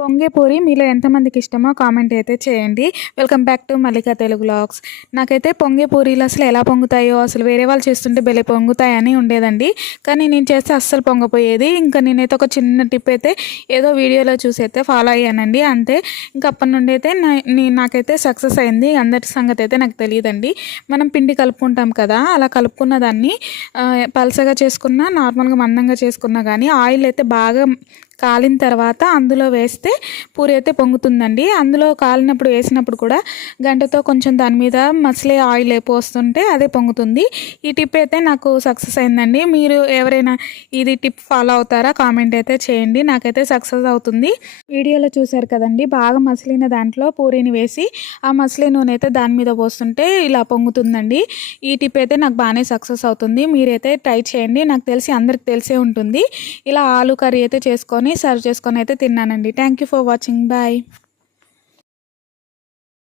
పొంగే పూరి మీలో ఎంతమందికి ఇష్టమో కామెంట్ అయితే చేయండి. Welcome back to Mallika Telugu blogs నాకైతే పొంగే పూరీలు అసలు ఎలా పొంగుతాయో అసలు వేరే వాళ్ళు చేస్తుంటే భలే పొంగుతాయని ఉండేదండి. కానీ నేను చేస్తే అస్సలు పొంగపోయేది. ఇంకా నేనైతే ఒక చిన్న టిప్ అయితే ఏదో వీడియోలో చూసి అయితే ఫాలో అయ్యానండి. అంతే. ఇంకా అప్పటి నుండి అయితే నా- నాకైతే సక్సెస్ అయింది. అందరి సంగతి అయితే నాకు తెలియదండి. మనం పిండి కలుపుకుంటాం కదా అలా కలుపుకున్న దాన్ని పలసగా చేసుకున్నా నార్మల్గా మందంగా చేసుకున్నా కానీ ఆయిల్ అయితే బాగా కాలిన తర్వాత అందులో వేస్తే పూరి అయితే పొంగుతుందండి. అందులో కాలినప్పుడు వేసినప్పుడు కూడా గంటతో కొంచెం దాని మీద మసలే ఆయిల్ పోస్తుంటే అదే పొంగుతుంది. ఈ టిప్ అయితే నాకు సక్సెస్ అయిందండి. మీరు ఎవరైనా ఇది టిప్ ఫాలో అవుతారా కామెంట్ అయితే చేయండి. నాకైతే సక్సెస్ అవుతుంది. వీడియోలో చూశారు కదండి బాగా మసిలిన దాంట్లో పూరీని వేసి ఆ మసలే నూనె అయితే దాని మీద పోస్తుంటే ఇలా పొంగుతుందండి. ఈ టిప్ అయితే నాకు బాగానే సక్సెస్ అవుతుంది. మీరైతే ట్రై చేయండి. నాకు తెలిసి అందరికి తెలిసే ఉంటుంది. ఇలా ఆలు కర్రీ అయితే చేసుకొని సర్వ్ చేసుకొని అయితే తిన్నానండి. Thank you for watching bye